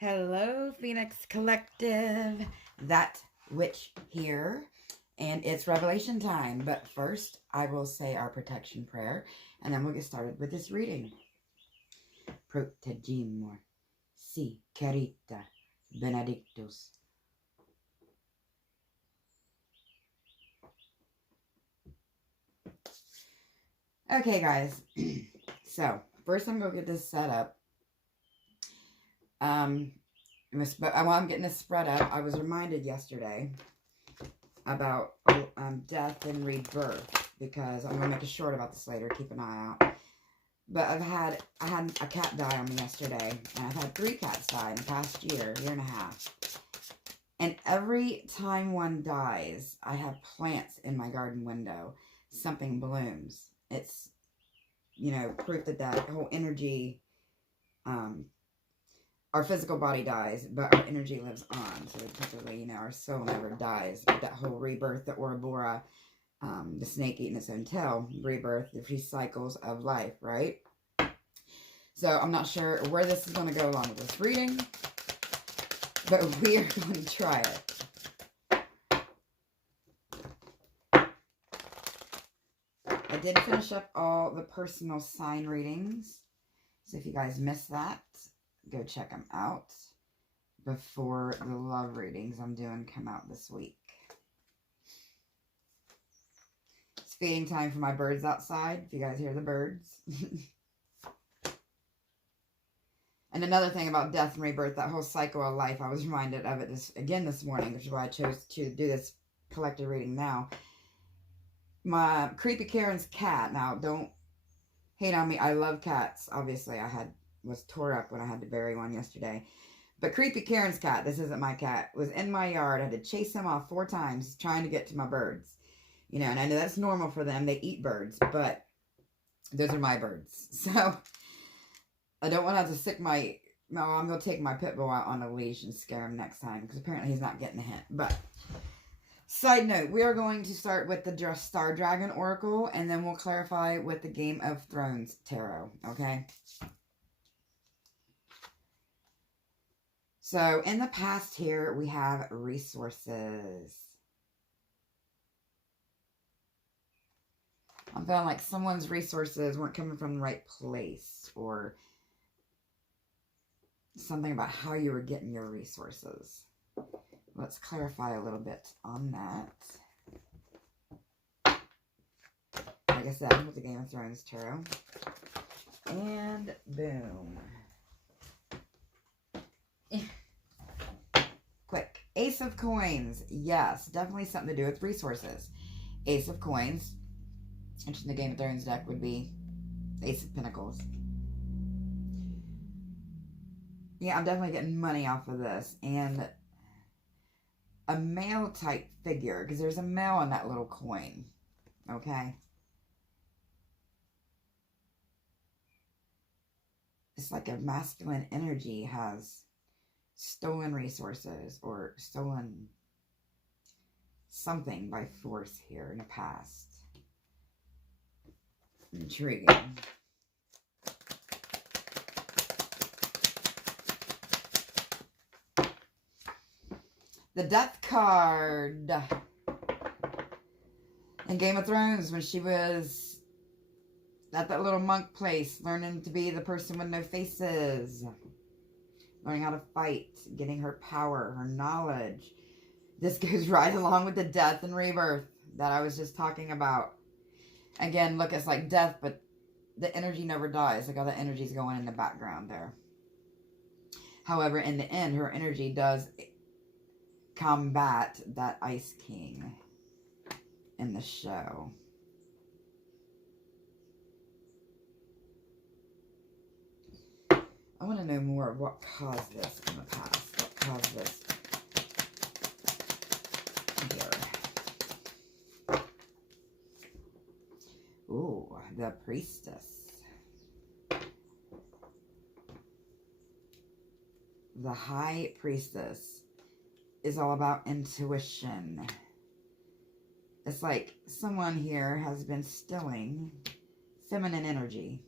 Hello, Phoenix Collective. That witch here. And it's revelation time. But first, I will say our protection prayer. And then we'll get started with this reading. Protegimor. Si carita benedictus. Okay, guys. So, first I'm going to get this set up. While I'm getting this spread up, I was reminded yesterday about death and rebirth, because I'm going to make a short about this later. Keep an eye out. But I had a cat die on me yesterday, and I've had 3 cats die in the past year and a half. And every time one dies, I have plants in my garden window. Something blooms. It's, proof that whole energy, our physical body dies, but our energy lives on. So typically, our soul never dies. But that whole rebirth, the Ouroboros, the snake eating its own tail, rebirth, the 3 cycles of life, right? So I'm not sure where this is going to go along with this reading, but we are going to try it. I did finish up all the personal sign readings. So if you guys missed that, go check them out before the love readings I'm doing come out this week. It's feeding time for my birds outside, if you guys hear the birds. And another thing about death and rebirth, that whole cycle of life, I was reminded of it this morning, which is why I chose to do this collective reading now. My Creepy Karen's cat, now don't hate on me, I love cats. Obviously, was tore up when I had to bury one yesterday. But Creepy Karen's cat, this isn't my cat, was in my yard. I had to chase him off 4 times trying to get to my birds. And I know that's normal for them. They eat birds, but those are my birds. So I don't want to have to stick I'm going to take my pit bull out on a leash and scare him next time, because apparently he's not getting a hint. But side note, we are going to start with the Star Dragon Oracle, and then we'll clarify with the Game of Thrones Tarot, okay? So, in the past here, we have resources. I'm feeling like someone's resources weren't coming from the right place, or something about how you were getting your resources. Let's clarify a little bit on that. Like I said, with the Game of Thrones Tarot. And boom. Quick. Ace of Coins. Yes, definitely something to do with resources. Ace of Coins, which in the Game of Thrones deck would be Ace of Pentacles. Yeah, I'm definitely getting money off of this. And a male type figure, because there's a male on that little coin. Okay? It's like a masculine energy has stolen resources or stolen something by force here in the past. Intriguing. The Death card. In Game of Thrones, when she was at that little monk place, learning to be the person with no faces. Learning how to fight, getting her power, her knowledge. This goes right along with the death and rebirth that I was just talking about. Again, look, it's like death, but the energy never dies. Like all the energy's going in the background there. However, in the end, her energy does combat that Ice King in the show. I want to know more of what caused this in the past. What caused this here. Ooh, the Priestess. The High Priestess is all about intuition. It's like someone here has been stilling feminine energy.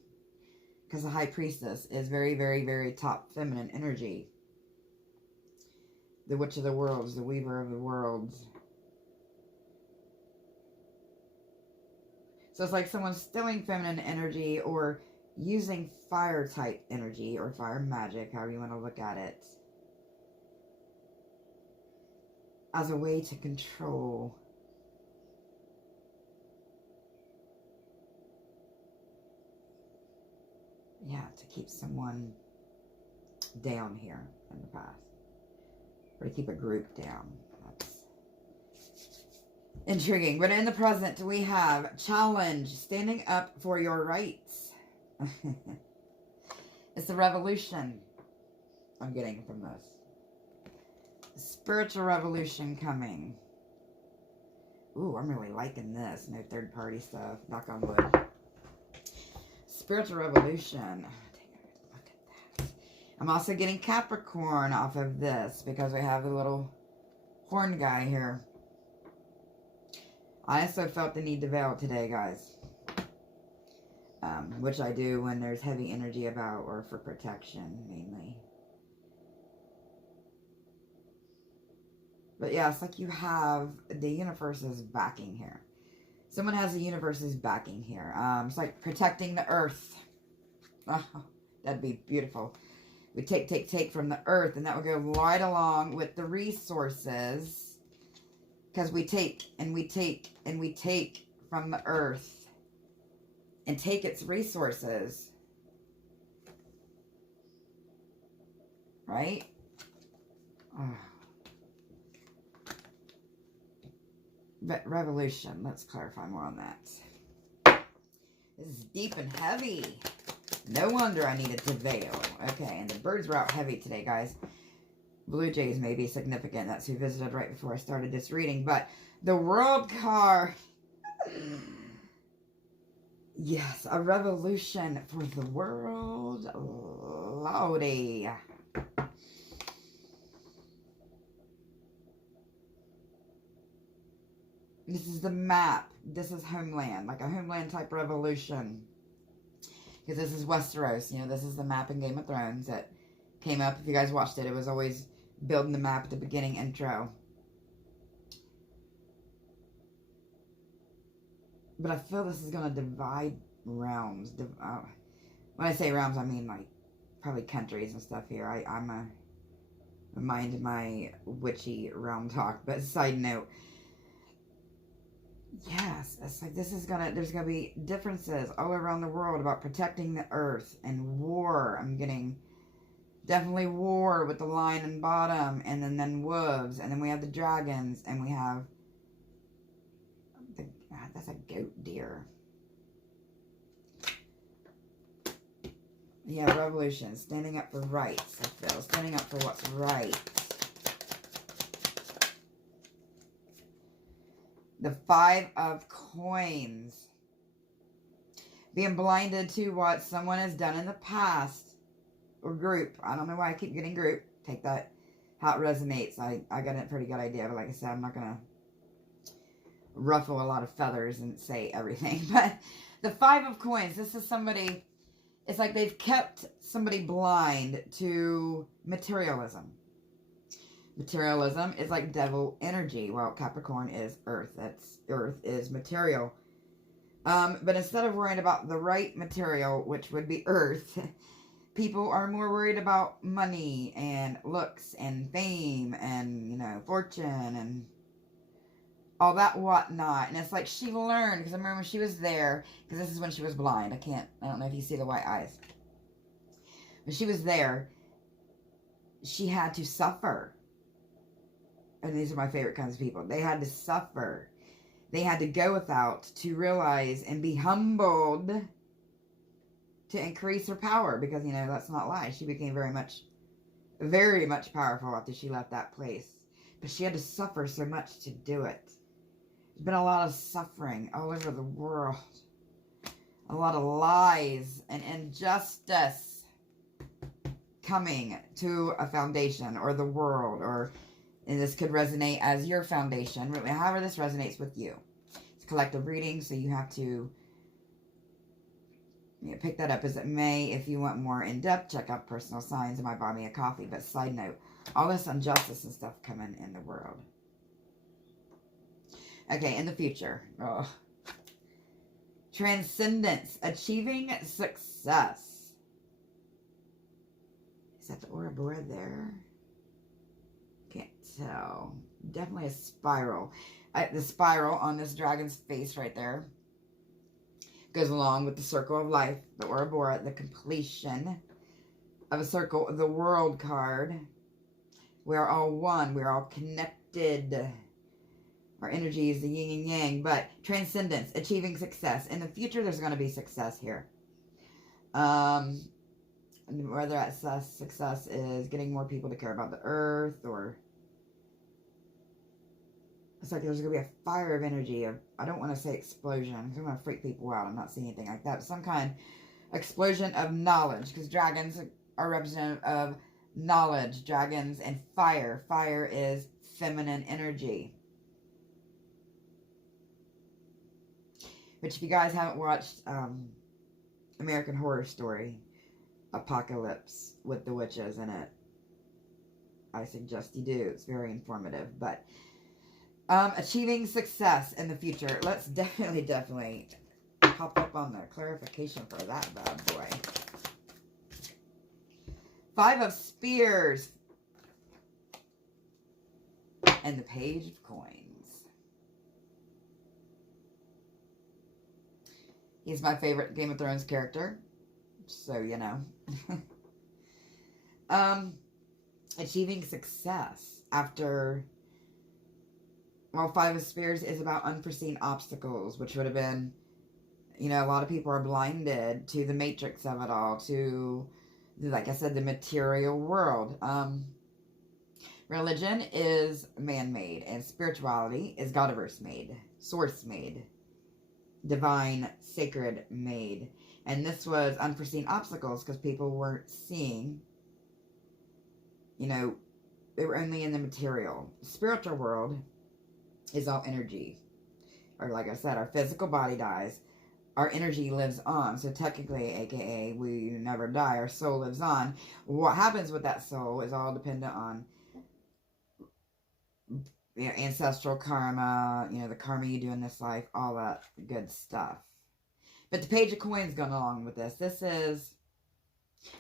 Because the High Priestess is very, very, very top feminine energy. the Witch of the Worlds, the Weaver of the Worlds. So it's like someone's stealing feminine energy or using fire type energy or fire magic, however you want to look at it, as a way to control. Yeah, to keep someone down here in the past. Or to keep a group down. That's intriguing. But in the present, we have challenge, standing up for your rights. It's the revolution I'm getting from this. Spiritual revolution coming. Ooh, I'm really liking this. No third party stuff. Knock on wood. Spiritual revolution. Take a look at that. I'm also getting Capricorn off of this because we have the little horn guy here. I also felt the need to veil today, guys. Which I do when there's heavy energy about, or for protection, mainly. But yeah, it's like you have the universe's backing here. Someone has the universe's backing here. It's like protecting the earth. Oh, that'd be beautiful. We take from the earth, and that would go right along with the resources. Because we take, and we take, and we take from the earth. And take its resources. Right? Oh. But revolution. Let's clarify more on that. This is deep and heavy. No wonder I needed to veil. Okay, and the birds were out heavy today, guys. Blue jays may be significant. That's who visited right before I started this reading. But the World card... Yes, a revolution for the world. Lordy. This is the map. This is homeland. Like a homeland type revolution. Because this is Westeros. You know, this is the map in Game of Thrones that came up. If you guys watched it, it was always building the map at the beginning intro. But I feel this is going to divide realms. When I say realms, I mean like probably countries and stuff here. I'm a mind my witchy realm talk. But side note, yes, it's like this is there's gonna be differences all around the world about protecting the earth and war. I'm getting definitely war with the lion and bottom, and then wolves, and then we have the dragons, and we have that's a goat deer. Yeah, revolution. Standing up for rights, I feel. Standing up for what's right. The 5 of Coins. Being blinded to what someone has done in the past. Or group. I don't know why I keep getting group. Take that how it resonates. I got a pretty good idea. But like I said, I'm not going to ruffle a lot of feathers and say everything. But the 5 of Coins, this is somebody, it's like they've kept somebody blind to materialism. Materialism is like devil energy. Well, Capricorn is earth. Earth is material. But instead of worrying about the right material, which would be earth, people are more worried about money and looks and fame and, you know, fortune and all that whatnot. And it's like she learned, because I remember when she was there, because this is when she was blind. I don't know if you see the white eyes. When she was there, she had to suffer. And these are my favorite kinds of people. They had to suffer. They had to go without to realize and be humbled to increase her power. Because, you know, let's not lie. She became very much powerful after she left that place. But she had to suffer so much to do it. There's been a lot of suffering all over the world. A lot of lies and injustice coming to a foundation or the world, or and this could resonate as your foundation, however this resonates with you. It's a collective reading, so you have to pick that up as it may. If you want more in-depth, check out Personal Signs and my Buy Me a Coffee. But side note, all this injustice and stuff coming in the world. Okay, in the future. Oh. Transcendence. Achieving success. Is that the Ouroboros there? Can't tell. Definitely a spiral. The spiral on this dragon's face right there goes along with the circle of life, the Ouroboros, the completion of a circle, the world card. We are all one. We are all connected. Our energy is the yin and yang. But transcendence, achieving success. In the future, there's going to be success here. Whether that success is getting more people to care about the earth, or it's like there's going to be a fire of energy. I don't want to say explosion, because I'm going to freak people out. I'm not seeing anything like that. But some kind of explosion of knowledge, because dragons are representative of knowledge. Dragons and fire. Fire is feminine energy. Which, if you guys haven't watched American Horror Story, Apocalypse, with the witches in it, I suggest you do. It's very informative. But achieving success in the future. Let's definitely pop up on the clarification for that bad boy. 5 of Spears. And the Page of Coins. He's my favorite Game of Thrones character. So, you know. Achieving success after... Well, 5 of Spears is about unforeseen obstacles, which would have been, you know, a lot of people are blinded to the matrix of it all, to, like I said, the material world. Religion is man-made, and spirituality is Godiverse-made, source-made, divine, sacred-made. And this was unforeseen obstacles because people weren't seeing, you know, they were only in the material. The spiritual world is all energy. Or like I said, our physical body dies. Our energy lives on. So technically, aka, we never die. Our soul lives on. What happens with that soul is all dependent on, you know, ancestral karma, you know, the karma you do in this life, all that good stuff. But the Page of Coins going along with this. This is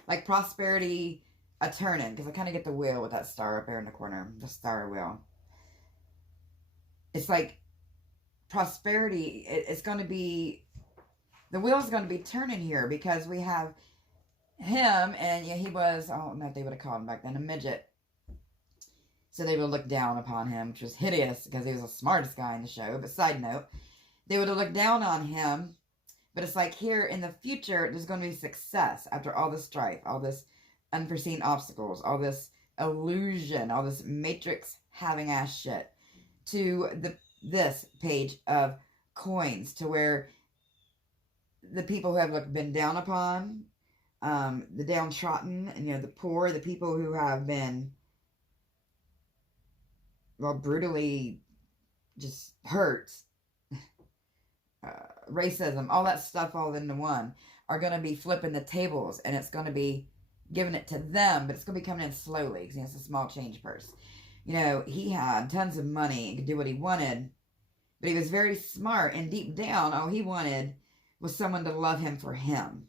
like prosperity a turning, because I kind of get the wheel with that star up there in the corner. The star wheel. It's like prosperity, it's going to be, the wheel's going to be turning here, because we have him, and yeah, he was, I don't know what they would have called him back then, a midget. So they would look down upon him, which was hideous, because he was the smartest guy in the show. But side note, they would have looked down on him. But it's like here in the future, there's going to be success after all this strife, all this unforeseen obstacles, all this illusion, all this matrix having ass shit, to this Page of Coins, to where the people who have been down upon, the downtrodden, and, you know, the poor, the people who have been, well, brutally just hurt, racism, all that stuff all into one, are going to be flipping the tables, and it's going to be giving it to them, but it's going to be coming in slowly, because it's a small change purse. You know, he had tons of money and could do what he wanted, but he was very smart, and deep down, all he wanted was someone to love him for him.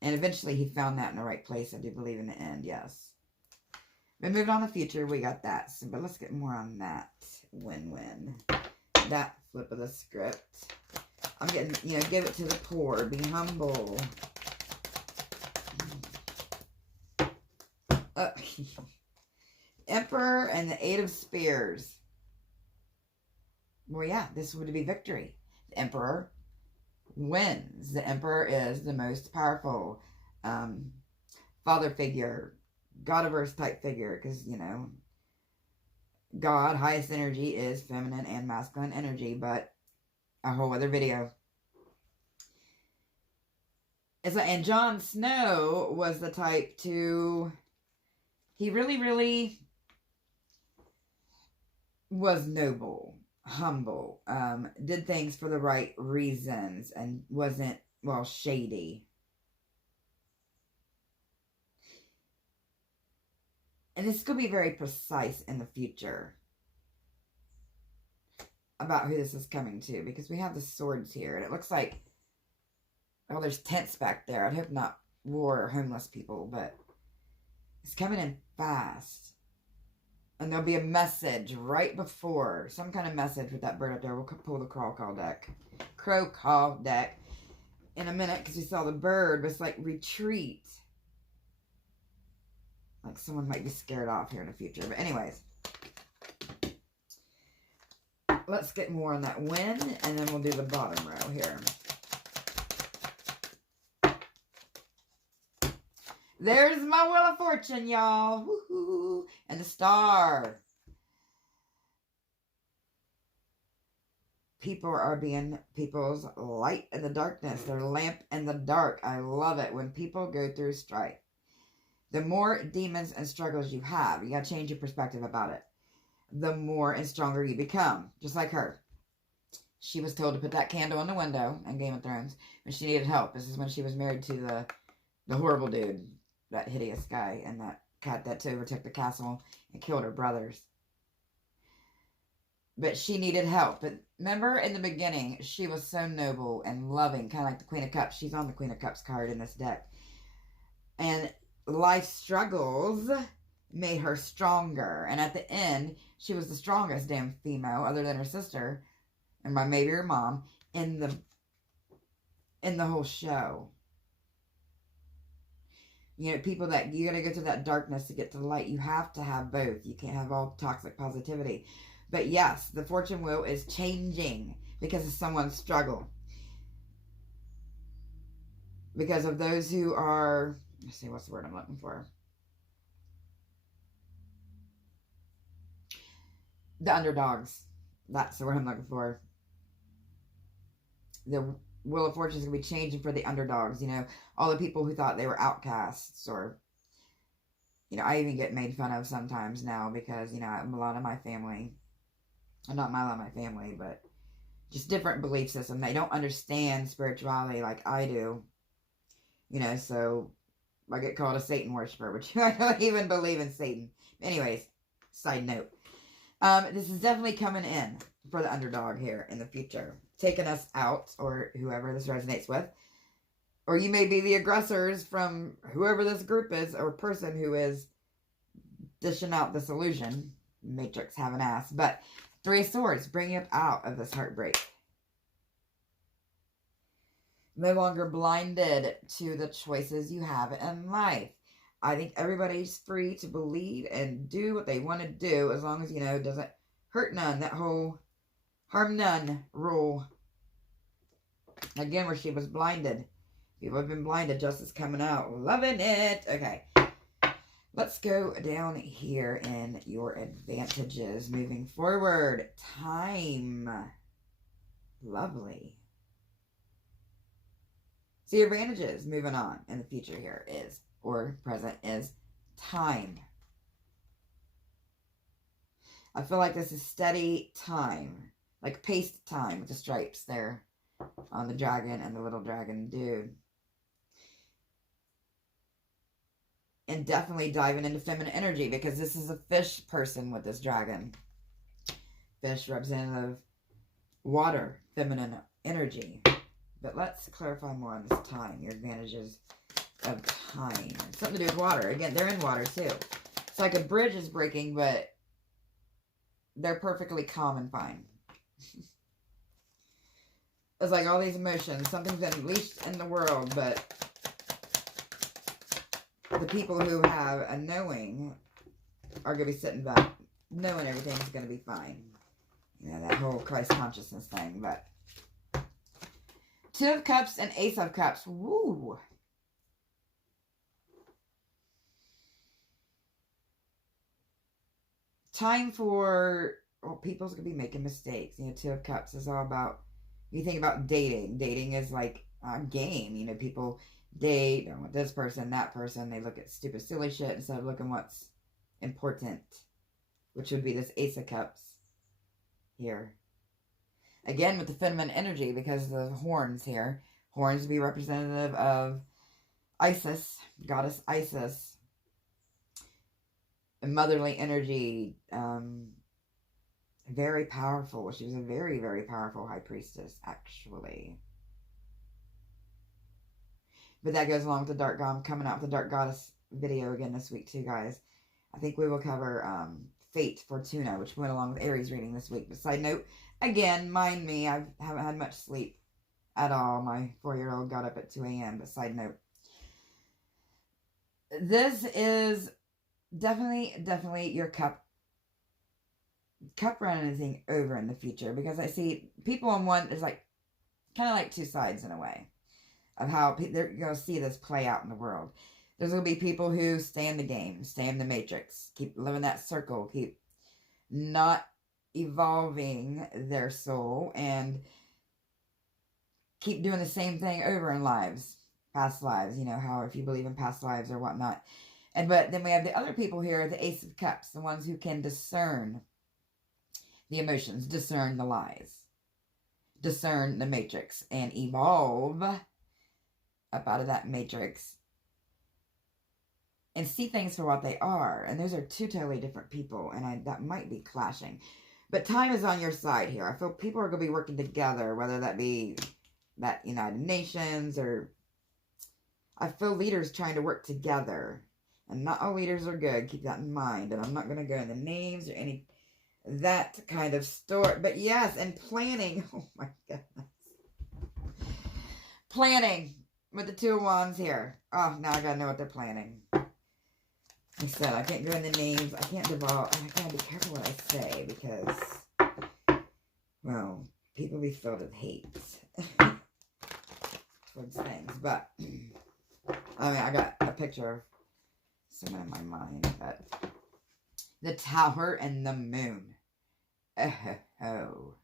And eventually he found that in the right place, I do believe, in the end, yes. But moving on to the future, we got that. So, but let's get more on that. Win-win. That flip of the script. I'm getting, you know, give it to the poor. Be humble. Emperor and the 8 of Spears. Well, yeah, this would be victory. The Emperor wins. The Emperor is the most powerful father figure, Godiverse type figure, because, you know, God, highest energy, is feminine and masculine energy, but a whole other video. It's like, and Jon Snow was the type to, he really was noble, humble, did things for the right reasons, and wasn't well, shady. And this is going to be very precise in the future about who this is coming to, because we have the swords here, and it looks like, oh, there's tents back there. I'd hope not war or homeless people, but it's coming in fast. And there'll be a message right before, some kind of message with that bird up there. We'll pull the crow call deck in a minute, because we saw the bird was like retreat. Like someone might be scared off here in the future. But anyways, let's get more on that wind, and then we'll do the bottom row here. There's my Wheel of Fortune, y'all. Woohoo! And the star. People are being people's light in the darkness. Their lamp in the dark. I love it when people go through strife. The more demons and struggles you have, you got to change your perspective about it. The more and stronger you become. Just like her. She was told to put that candle in the window in Game of Thrones when she needed help. This is when she was married to the horrible dude. That hideous guy and that cat that overtook the castle and killed her brothers. But she needed help. But remember in the beginning, she was so noble and loving, kind of like the Queen of Cups. She's on the Queen of Cups card in this deck. And life struggles made her stronger. And at the end, she was the strongest damn female, other than her sister, and maybe her mom, in the whole show. You know, people that, you got to go through that darkness to get to the light. You have to have both. You can't have all toxic positivity. But yes, the fortune wheel is changing because of someone's struggle. Because of those who are, let's see, what's the word I'm looking for? The underdogs. That's the word I'm looking for. The Wheel of Fortune is going to be changing for the underdogs. You know, all the people who thought they were outcasts, or, you know, I even get made fun of sometimes now because, you know, a lot of my family, not a lot of my family, but just different belief system. They don't understand spirituality like I do. You know, so I get called a Satan worshiper, which I don't even believe in Satan. Anyways, side note. This is definitely coming in for the underdog here in the future. Taking us out, or whoever this resonates with. Or you may be the aggressors from whoever this group is, or person who is dishing out this illusion. Matrix have an ass. But Three of Swords, bring you out of this heartbreak. No longer blinded to the choices you have in life. I think everybody's free to believe and do what they want to do, as long as, you know, it doesn't hurt none. That whole harm none rule. Again, where she was blinded. People have been blinded. Justice coming out. Loving it. Okay. Let's go down here in your advantages. Moving forward. Time. Lovely. So your advantages moving on in the future here is, or present, is time. I feel like this is steady time. Like paced time with the stripes there on the dragon and the little dragon dude. And definitely diving into feminine energy, because this is a fish person with this dragon. Fish representative water, feminine energy. But let's clarify more on this time. Your advantages of time. Something to do with water. Again, they're in water too. It's like a bridge is breaking, but they're perfectly calm and fine. It's like all these emotions. Something's been unleashed in the world, but the people who have a knowing are going to be sitting back, knowing everything's going to be fine. You know, that whole Christ consciousness thing, but Two of Cups and Ace of Cups. Woo! Time for, well, people's going to be making mistakes. You know, Two of Cups is all about, you think about dating. Dating is like a game. You know, people date, or with this person, that person. They look at stupid, silly shit instead of looking what's important, which would be this Ace of Cups here. Again, with the feminine energy, because of the horns here. Horns would be representative of Isis, goddess Isis. A motherly energy, very powerful. She was a very, very powerful high priestess, actually. But that goes along with the Dark God. I'm coming out with the Dark Goddess video again this week too, guys. I think we will cover Fate, Fortuna, which went along with Aries reading this week. But side note, again, mind me, I haven't had much sleep at all. My 4-year-old got up at 2 a.m. But side note, this is definitely your cup running over in the future, because I see people on one, there's like kind of like two sides in a way of how they're going to see this play out in the world. There's going to be people who stay in the game, stay in the matrix, keep living that circle, keep not evolving their soul, and keep doing the same thing over in lives, past lives, you know, how if you believe in past lives or whatnot. But then we have the other people here, the Ace of Cups, the ones who can discern the emotions, discern the lies, discern the matrix, and evolve up out of that matrix and see things for what they are. And those are two totally different people, and that might be clashing. But time is on your side here. I feel people are going to be working together, whether that be that United Nations, or I feel leaders trying to work together. And not all leaders are good. Keep that in mind. And I'm not going to go into names or any that kind of story. But yes, and planning. Oh my goodness. Planning with the 2 of Wands here. Oh, now I got to know what they're planning. Like I said, I can't go into names. I can't divulge. I got to be careful what I say, because, well, people be filled with hate towards things. But, I mean, I got a picture of someone in my mind. But the Tower and the Moon. Oh.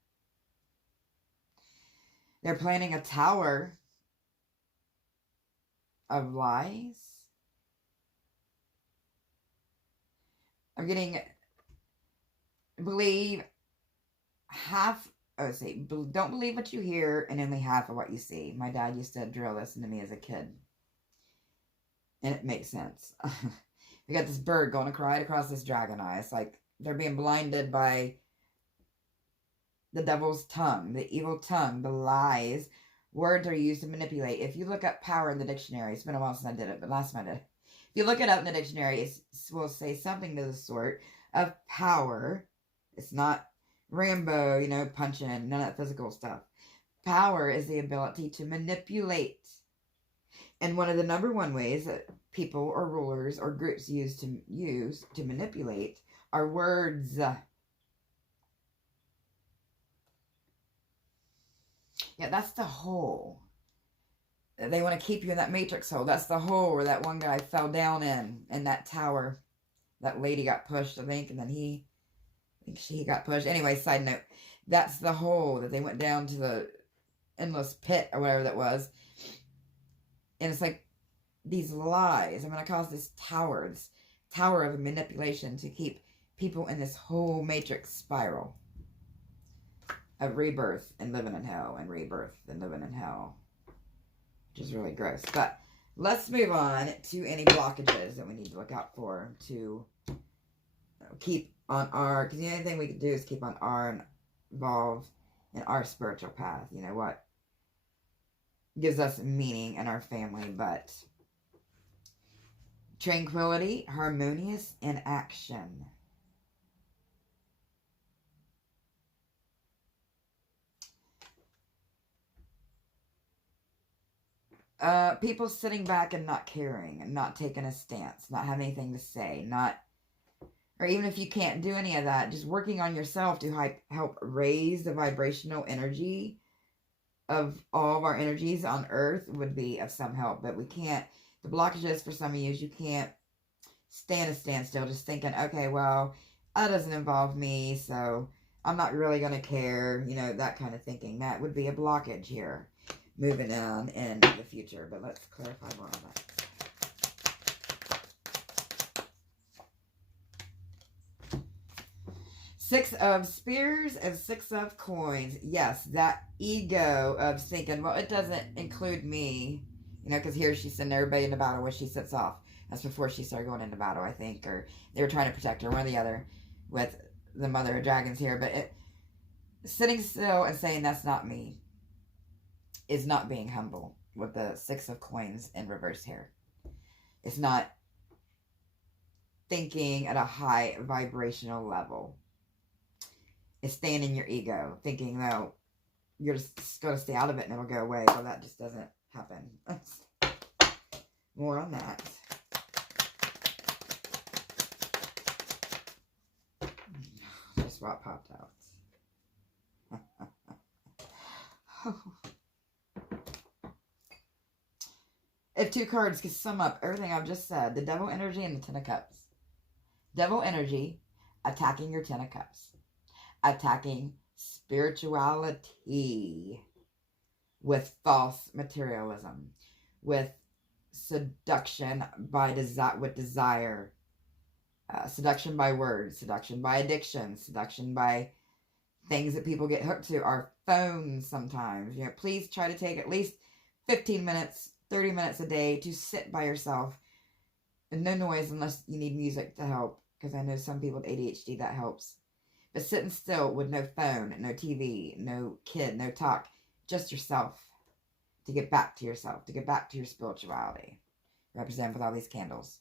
They're planning a tower of lies. I'm getting, believe half, don't believe what you hear and only half of what you see. My dad used to drill this into me as a kid. And it makes sense. We got this bird going right across this dragon eye. It's like they're being blinded by the devil's tongue, the evil tongue, the lies. Words are used to manipulate. If you look up power in the dictionary, it's been a while since I did it, but last time I did. If you look it up in the dictionary, it will say something to the sort of power. It's not Rambo, you know, punching, none of that physical stuff. Power is the ability to manipulate. And one of the number one ways that people or rulers or groups use to manipulate are words. Yeah, that's the hole. They want to keep you in that matrix hole. That's the hole where that one guy fell down in that tower. That lady got pushed, I think, and then I think she got pushed. Anyway, side note, that's the hole that they went down to, the endless pit or whatever that was. And it's like these lies. I'm going to cause this tower of manipulation to keep people in this whole matrix spiral of rebirth and living in hell, and rebirth and living in hell, which is really gross. But let's move on to any blockages that we need to look out for to keep on our, because the only thing we can do is keep on our and evolve in our spiritual path. You know what gives us meaning in our family, but tranquility, harmonious in action. People sitting back and not caring, and not taking a stance, not having anything to say, or even if you can't do any of that, just working on yourself to help raise the vibrational energy of all of our energies on earth would be of some help. But we can't, the blockages for some of you is you can't stand a standstill just thinking, okay, well, that doesn't involve me, so I'm not really going to care, you know, that kind of thinking. That would be a blockage here, moving on in the future. But let's clarify more on that. Six of Spears and Six of Coins. Yes, that ego of thinking, well, it doesn't include me. You know, because here she's sending everybody into battle where she sits off. That's before she started going into battle, I think. Or they were trying to protect her, one or the other, with the Mother of Dragons here. But sitting still and saying, that's not me, is not being humble with the Six of Coins in reverse here. It's not thinking at a high vibrational level. It's staying in your ego, thinking, no, you're just going to stay out of it and it'll go away. Well, that just doesn't happen. More on that. Just what popped out. If two cards could sum up everything I've just said, the Devil energy and the Ten of Cups. Devil energy, attacking your Ten of Cups. Attacking spirituality with false materialism, with seduction by desire, seduction by words, seduction by addiction, seduction by things that people get hooked to, our phones sometimes. You know, please try to take at least 15 minutes, 30 minutes a day to sit by yourself and no noise unless you need music to help, because I know some people with ADHD that helps. But sitting still with no phone, no TV, no kid, no talk, just yourself, to get back to yourself, to get back to your spirituality, represented with all these candles.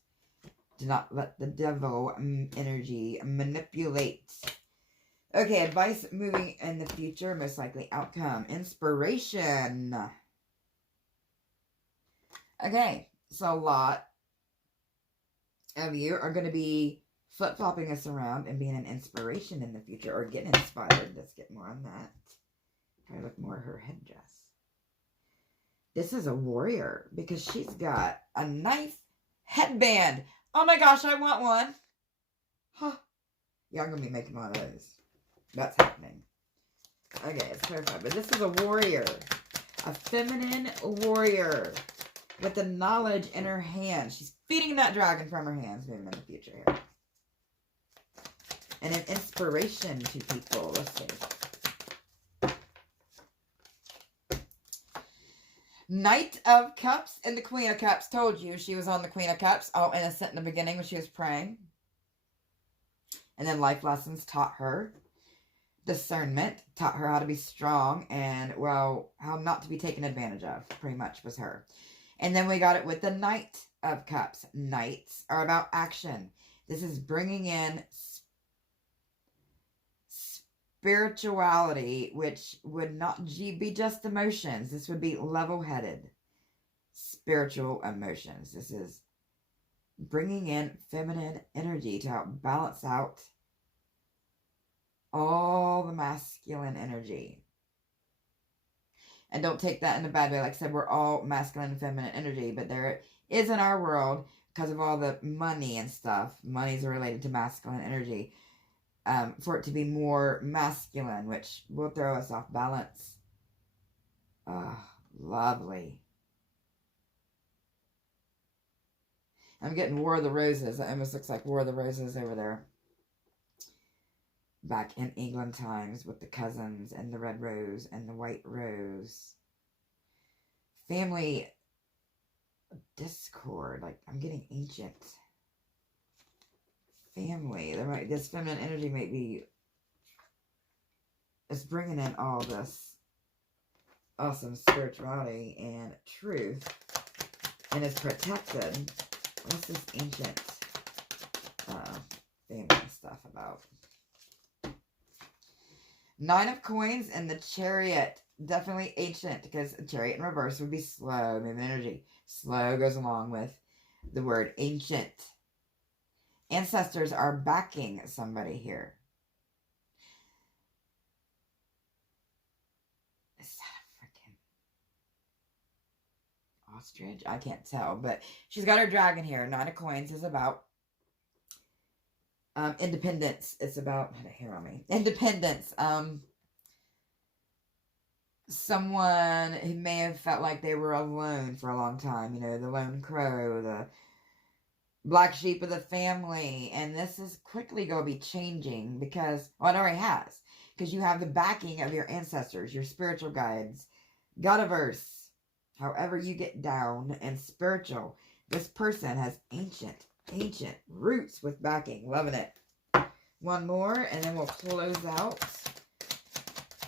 Do not let the devil energy manipulate. Okay, advice moving in the future, most likely outcome, inspiration. Okay, so a lot of you are going to be flip-flopping us around and being an inspiration in the future, or getting inspired. Let's get more on that. Try to look more at her headdress. This is a warrior because she's got a nice headband. Oh my gosh, I want one. Huh. Yeah, I'm going to be making one of those. That's happening. Okay, it's clarified. But this is a warrior. A feminine warrior with the knowledge in her hand. She's feeding that dragon from her hands moving in the future here. And an inspiration to people. Let's see. Knight of Cups and the Queen of Cups. Told you she was on the Queen of Cups. All innocent in the beginning when she was praying. And then life lessons taught her. Discernment taught her how to be strong. And, well, how not to be taken advantage of. Pretty much was her. And then we got it with the Knight of Cups. Knights are about action. This is bringing in spirituality, which would not be just emotions. This would be level-headed spiritual emotions. This is bringing in feminine energy to help balance out all the masculine energy. And don't take that in a bad way. Like I said, we're all masculine and feminine energy, but there is in our world, because of all the money and stuff, money's related to masculine energy. For it to be more masculine, which will throw us off balance. Lovely. I'm getting War of the Roses. It almost looks like War of the Roses over there. Back in England times with the cousins and the red rose and the white rose. Family discord. Like, I'm getting ancient. Family. This feminine energy might be, it's bringing in all this awesome spirituality and truth, and it's protected. What's this ancient family stuff about? Nine of Coins and the Chariot. Definitely ancient, because a chariot in reverse would be slow, moving energy. Slow goes along with the word ancient. Ancestors are backing somebody here. Is that a freaking ostrich? I can't tell, but she's got her dragon here. Nine of Coins is about independence. It's about, I had a hair on me. Independence. Someone who may have felt like they were alone for a long time. You know, the lone crow, black sheep of the family. And this is quickly going to be changing because, well, it already has. Because you have the backing of your ancestors, your spiritual guides, Godiverse, however you get down, and spiritual. This person has ancient roots with backing. Loving it. One more, and then we'll close out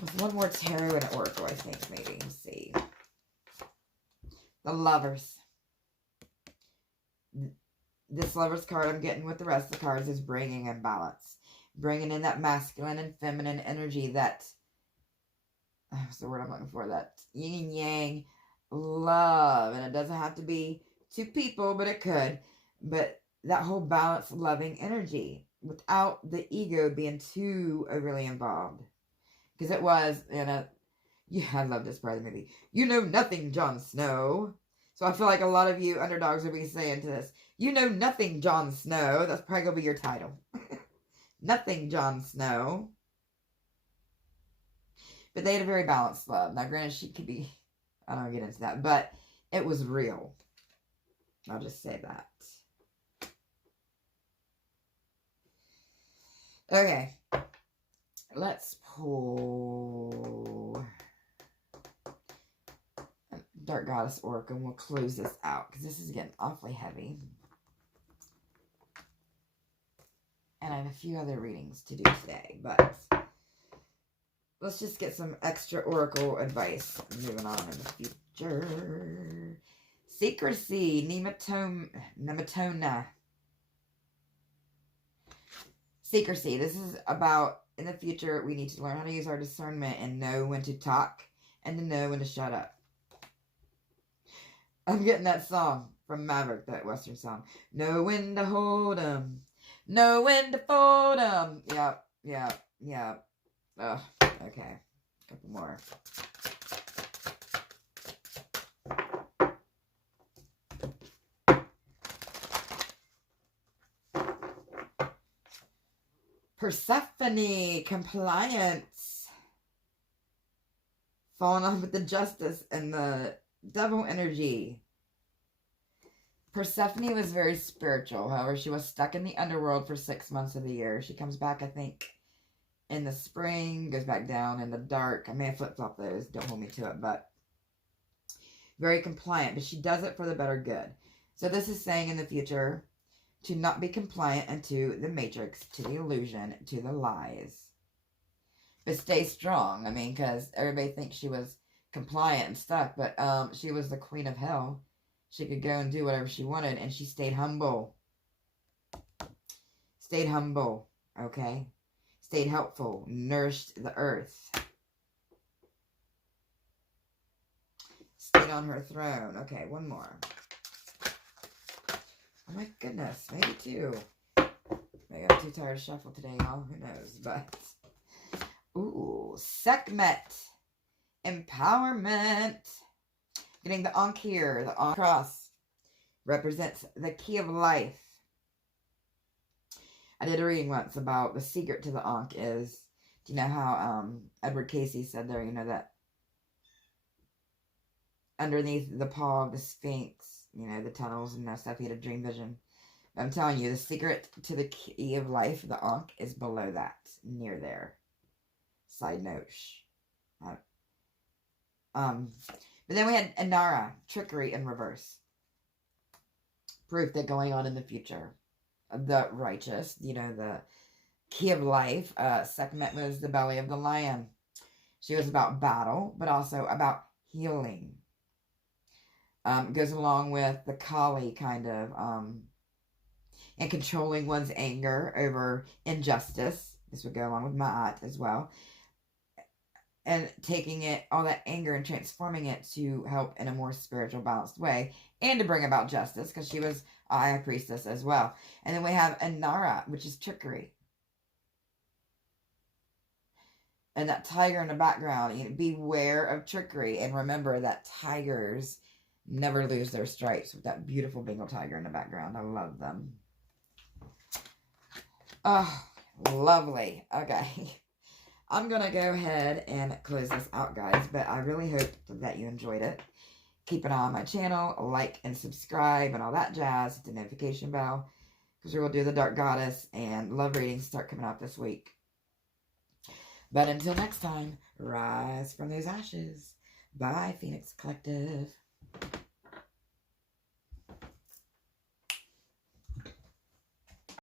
with one more tarot and oracle, I think, maybe. Let's see. The Lovers. This Lovers card I'm getting with the rest of the cards is bringing in balance. Bringing in that masculine and feminine energy, that, what's the word I'm looking for? That yin and yang love. And it doesn't have to be two people, but it could. But that whole balanced, loving energy without the ego being too overly involved. Because it was in a, yeah, I love this part of the movie. You know nothing, Jon Snow. So I feel like a lot of you underdogs will be saying to this, you know nothing, Jon Snow. That's probably going to be your title. Nothing, Jon Snow. But they had a very balanced love. Now, granted, she could be, I don't want to get into that, but it was real. I'll just say that. Okay. Let's pull Dark Goddess Oracle, and we'll close this out because this is getting awfully heavy. And I have a few other readings to do today, but let's just get some extra oracle advice moving on in the future. Secrecy, nematona. Secrecy. This is about, in the future, we need to learn how to use our discernment and know when to talk and to know when to shut up. I'm getting that song from Maverick, that Western song. Know when to hold 'em. Know when to fold 'em. Yep. Ugh, okay. A couple more. Persephone, compliance. Falling off with the justice and the devil energy. Persephone was very spiritual. However, she was stuck in the underworld for 6 months of the year. She comes back, I think, in the spring, goes back down in the dark. I may have flip-flopped those. Don't hold me to it, but very compliant. But she does it for the better good. So this is saying in the future to not be compliant into the matrix, to the illusion, to the lies. But stay strong. I mean, because everybody thinks she was compliant and stuck, but she was the queen of hell. She could go and do whatever she wanted, and she stayed humble. Stayed humble, okay? Stayed helpful, nourished the earth. Stayed on her throne. Okay, one more. Oh my goodness, maybe two. Maybe I'm too tired to shuffle today, y'all. Who knows, but... Ooh, Sekhmet. Empowerment. Getting the Ankh here. The Ankh cross represents the key of life. I did a reading once about the secret to the Ankh is, do you know how Edward Casey said there, you know, that underneath the paw of the Sphinx, you know, the tunnels and that stuff, he had a dream vision. I'm telling you, the secret to the key of life, the Ankh, is below that, near there. Side note. But then we had Inara, trickery in reverse. Proof that going on in the future. The righteous, you know, the key of life. Sekhmet was the belly of the lion. She was about battle, but also about healing. Goes along with the Kali kind of, and controlling one's anger over injustice. This would go along with Ma'at as well. And taking it, all that anger, and transforming it to help in a more spiritual, balanced way. And to bring about justice, because she was a high priestess as well. And then we have Inara, which is trickery. And that tiger in the background. You know, beware of trickery. And remember that tigers never lose their stripes. With that beautiful Bengal tiger in the background. I love them. Oh, lovely. Okay. I'm going to go ahead and close this out, guys, but I really hope that you enjoyed it. Keep an eye on my channel, like and subscribe and all that jazz, hit the notification bell, because we'll do the Dark Goddess and love readings start coming out this week. But until next time, rise from those ashes. Bye, Phoenix Collective.